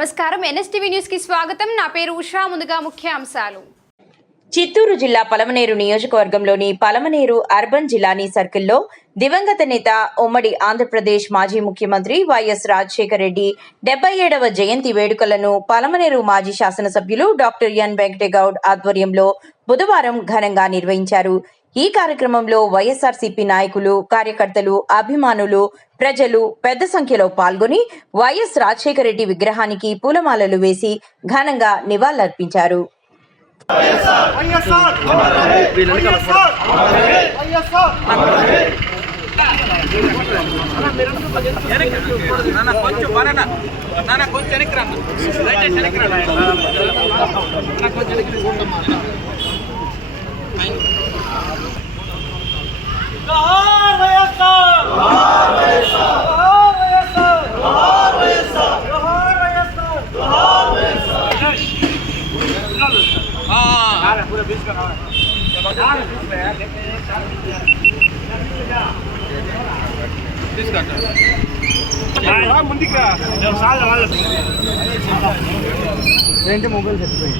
నమస్కారం NSTV news కి స్వాగతం. నా పేరు ఉషా. ముందుగా ముఖ్య అంశాలు. చిత్తూరు జిల్లా పలమనేరు నియోజకవర్గంలోని పలమనేరు అర్బన్ జిల్లాని సర్కిల్లో దివంగత నేత ఉమ్మడి ఆంధ్రప్రదేశ్ మాజీ ముఖ్యమంత్రి వైఎస్ రాజశేఖర రెడ్డి 77వ జయంతి వేడుకలను పలమనేరు మాజీ శాసనసభ్యులు డాక్టర్ ఎన్ వెంకటేగౌడ్ ఆధ్వర్యంలో బుధవారం ఘనంగా నిర్వహించారు. ఈ కార్యక్రమంలో వైఎస్ఆర్సీపీ నాయకులు, కార్యకర్తలు, అభిమానులు, ప్రజలు పెద్ద సంఖ్యలో పాల్గొని వైఎస్ రాజశేఖర రెడ్డి విగ్రహానికి పూలమాలలు వేసి ఘనంగా నివాళులర్పించారు. మొబైల్ చచ్చిపోయింది.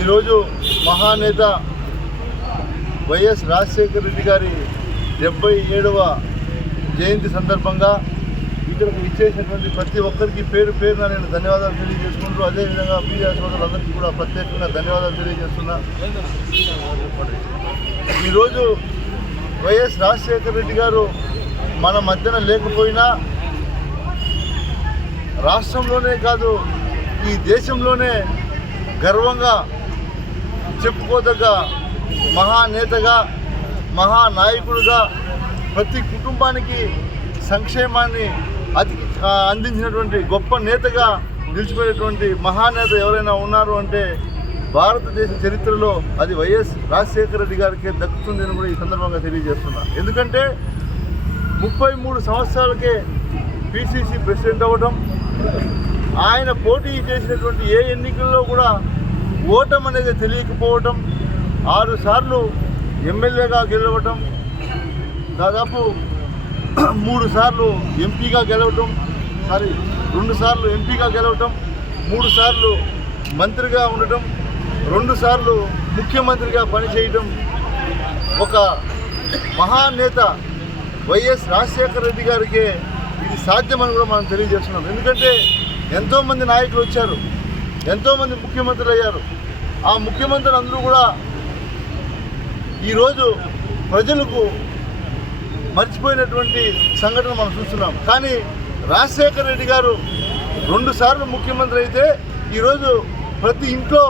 ఈరోజు మహానేత వైఎస్ రాజశేఖర రెడ్డి గారి 77వ జయంతి సందర్భంగా ఇక్కడికి ఇచ్చేసినటువంటి ప్రతి ఒక్కరికి పేరు పేరున నేను ధన్యవాదాలు తెలియజేసుకుంటూ, అదేవిధంగా మీడియా సోదరులందరికీ కూడా ప్రత్యేకంగా ధన్యవాదాలు తెలియజేస్తున్నా. ఈరోజు వైఎస్ రాజశేఖర రెడ్డి గారు మన మధ్యన లేకపోయినా రాష్ట్రంలోనే కాదు ఈ దేశంలోనే గర్వంగా చెప్పుకోదగ్గ మహానేతగా, మహానాయకుడుగా, ప్రతి కుటుంబానికి సంక్షేమాన్ని అందించినటువంటి గొప్ప నేతగా నిలిచిపోయినటువంటి మహానేత ఎవరైనా ఉన్నారు అంటే భారతదేశ చరిత్రలో అది వైఎస్ రాజశేఖర రెడ్డి గారికి దక్కుతుందని కూడా ఈ సందర్భంగా తెలియజేస్తున్నా. ఎందుకంటే 33 సంవత్సరాలకే పిసిసి ప్రెసిడెంట్ అవ్వడం, ఆయన పోటీ చేసినటువంటి ఏ ఎన్నికల్లో కూడా ఓటం అనేది తెలియకపోవటం, 6 సార్లు ఎమ్మెల్యేగా గెలవటం, దాదాపు 3 సార్లు ఎంపీగా గెలవటం, 2 సార్లు ఎంపీగా గెలవటం, 3 సార్లు మంత్రిగా ఉండటం, 2 సార్లు ముఖ్యమంత్రిగా పనిచేయటం, ఒక మహానేత వైఎస్ రాజశేఖర రెడ్డి గారికి ఇది సాధ్యమని కూడా మనం తెలియజేస్తున్నాం. ఎందుకంటే ఎంతోమంది నాయకులు వచ్చారు, ఎంతోమంది ముఖ్యమంత్రులు అయ్యారు. ఆ ముఖ్యమంత్రులు అందరూ కూడా ఈరోజు ప్రజలకు మర్చిపోయినటువంటి సంఘటన మనం చూస్తున్నాం. కానీ రాజశేఖర రెడ్డి గారు 2 సార్లు ముఖ్యమంత్రి అయితే ఈరోజు ప్రతి ఇంట్లో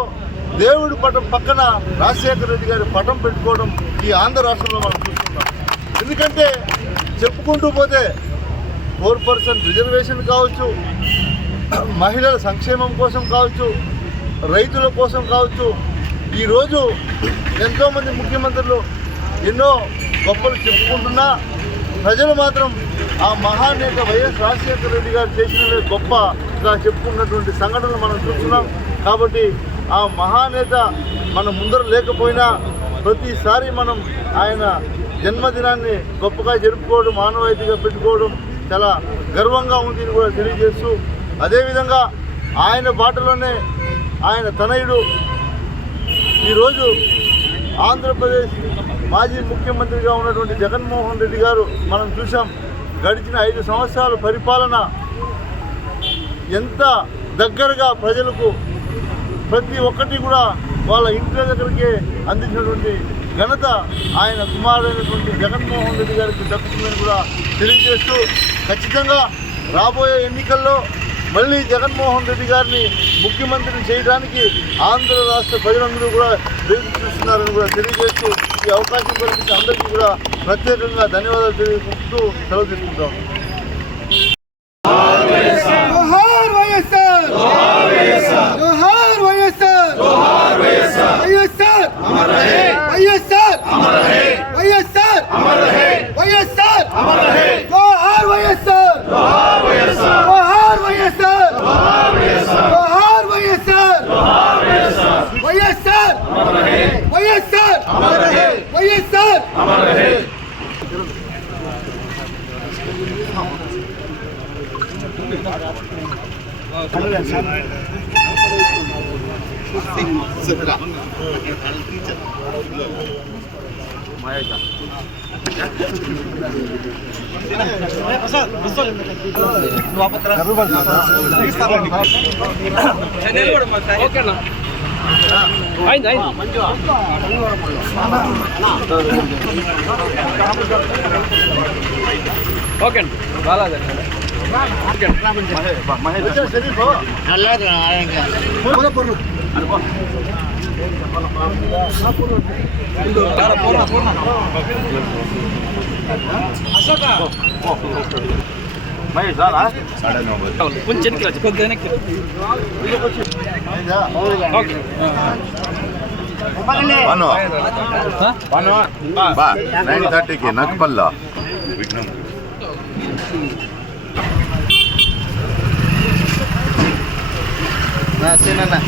దేవుడి పటం పక్కన రాజశేఖర రెడ్డి గారి పటం పెట్టుకోవడం ఈ ఆంధ్ర రాష్ట్రంలో మనం చూస్తున్నాం. ఎందుకంటే చెప్పుకుంటూ పోతే 4% రిజర్వేషన్ కావచ్చు, మహిళల సంక్షేమం కోసం కావచ్చు, రైతుల కోసం కావచ్చు, ఈరోజు ఎంతోమంది ముఖ్యమంత్రులు ఎన్నో గొప్పలు చెప్పుకుంటున్నా ప్రజలు మాత్రం ఆ మహానేత వైఎస్ రాజశేఖర రెడ్డి గారు చేసినవే గొప్పగా చెప్పుకున్నటువంటి సంఘటనలు మనం చూస్తున్నాం. కాబట్టి ఆ మహానేత మన ముందర లేకపోయినా ప్రతిసారి మనం ఆయన జన్మదినాన్ని గొప్పగా జరుపుకోవడం, మానవాయితీగా పెట్టుకోవడం చాలా గర్వంగా ఉంది అని కూడా తెలియజేస్తూ, అదేవిధంగా ఆయన బాటలోనే ఆయన తనయుడు ఈరోజు ఆంధ్రప్రదేశ్ మాజీ ముఖ్యమంత్రిగా ఉన్నటువంటి జగన్మోహన్ రెడ్డి గారు మనం చూసాం. గడిచిన 5 సంవత్సరాల పరిపాలన ఎంత దగ్గరగా ప్రజలకు ప్రతి ఒక్కటి కూడా వాళ్ళ ఇంటి దగ్గరికి అందించినటువంటి ఘనత ఆయన కుమారుడైనటువంటి జగన్మోహన్ రెడ్డి గారికి దక్కుతుందని కూడా తెలియజేస్తూ, ఖచ్చితంగా రాబోయే ఎన్నికల్లో మళ్ళీ జగన్మోహన్ రెడ్డి గారిని ముఖ్యమంత్రిని చేయడానికి ఆంధ్ర రాష్ట్ర ప్రజలందరూ కూడా వేచి చూస్తున్నారని కూడా తెలియజేస్తూ, ఈ అవకాశం కల్పించి అందరికీ కూడా ప్రత్యేకంగా ధన్యవాదాలు తెలియజేస్తూ సెలవు తీసుకుంటాం. వైఎస్ఆర్ ఓకే అండి బాగా కొంచెం వెనక్కి okay Bano. Ba, 9:30 ki Nakpalla. Na sina na.